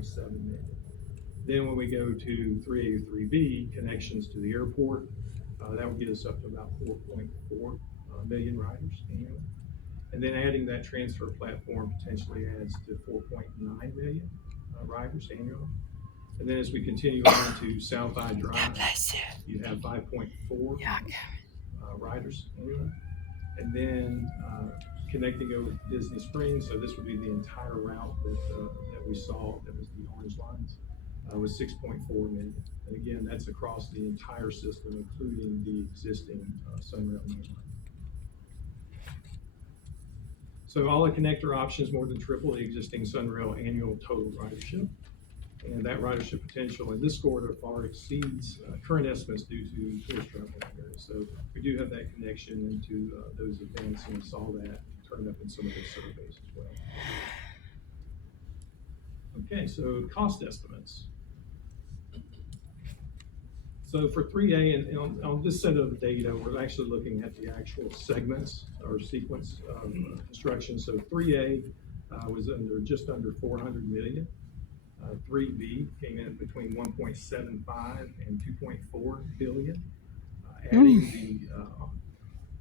2.7 million. Then when we go to 3A or 3B, connections to the airport, that would get us up to about 4.4 million riders annually. And then adding that transfer platform potentially adds to 4.9 million riders annually. And then as we continue on to Southside Drive, you have 5.4 riders annually. And then connecting over to Disney Springs, so this would be the entire route that we saw, that was the orange lines, was 6.4 million. And again, that's across the entire system, including the existing Sunrail main line. So all the connector options more than triple the existing Sunrail annual total ridership. And that ridership potential in this corridor far exceeds current estimates due to tourist travel in the area. So we do have that connection into those events, and we saw that turned up in some of the surveys as well. Okay, so cost estimates. So for 3A, and on this set of data, we're actually looking at the actual segments or sequence of construction. So 3A was just under 400 million. 3B came in between 1.75 and 2.4 billion. Adding the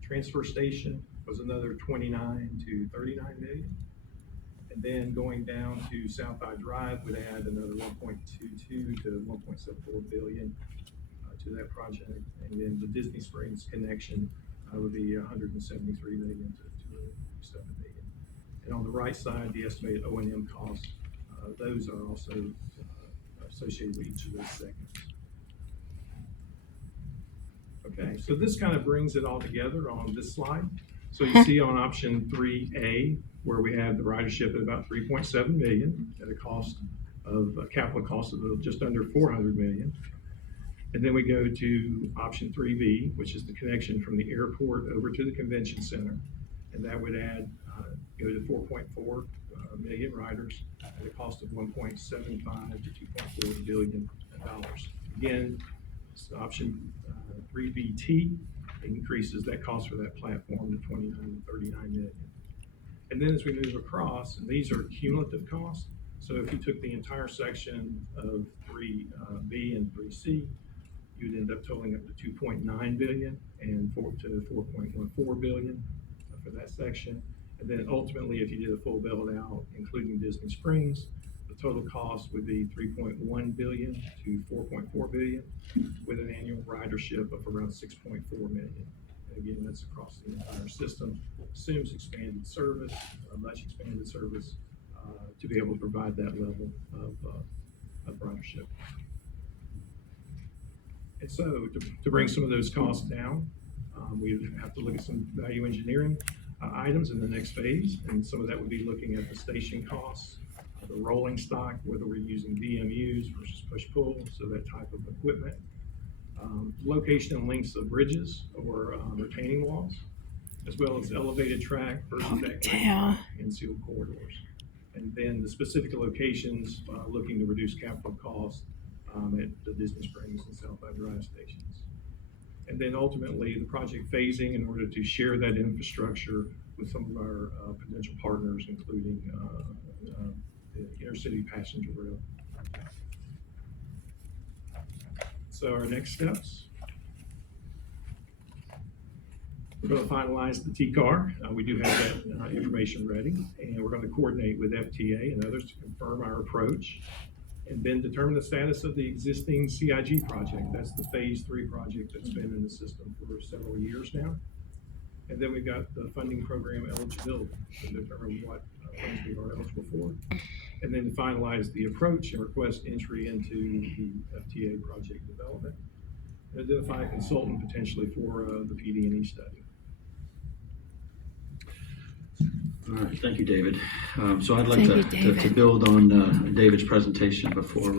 transfer station was another 29 to 39 million. And then going down to Southside Drive would add another 1.22 to 1.74 billion to that project. And then the Disney Springs connection would be 173 million to 207 million. And on the right side, the estimated O&M costs, those are also associated with each of those segments. Okay, so this kind of brings it all together on this slide. So you see on option 3A, where we have the ridership at about 3.7 million at a cost of a capital cost of just under 400 million. And then we go to option 3B, which is the connection from the airport over to the convention center. And that would add, go to 4.4 million riders at a cost of 1.75 to 2.4 billion dollars. Again, option 3BT increases that cost for that platform to 29 to 39 million. And then as we move across, and these are cumulative costs. So if you took the entire section of 3B and 3C, you'd end up totaling up to 2.9 billion and 4 to 4.14 billion for that section. And then ultimately, if you did a full build out, including Disney Springs, the total cost would be 3.1 billion to 4.4 billion, with an annual ridership of around 6.4 million. And again, that's across the entire system. Assumes expanded service, much expanded service, to be able to provide that level of ridership. And so to bring some of those costs down, we would have to look at some value engineering items in the next phase. And some of that would be looking at the station costs, the rolling stock, whether we're using VMUs versus push-pull, so that type of equipment. Location and lengths of bridges or retaining walls, as well as elevated track versus that track and sealed corridors. And then the specific locations, looking to reduce capital costs at the Disney Springs and Southside Drive stations. And then ultimately the project phasing in order to share that infrastructure with some of our potential partners, including the intercity passenger rail. So our next steps. We're going to finalize the TCAR. We do have that information ready, and we're going to coordinate with FTA and others to confirm our approach, and then determine the status of the existing CIG project. That's the phase 3 project that's been in the system for several years now. And then we've got the funding program eligibility to determine what funds we are eligible for. And then to finalize the approach and request entry into the FTA project development. And identify a consultant potentially for the PD&E study. All right, thank you, David. So I'd like to build on David's presentation before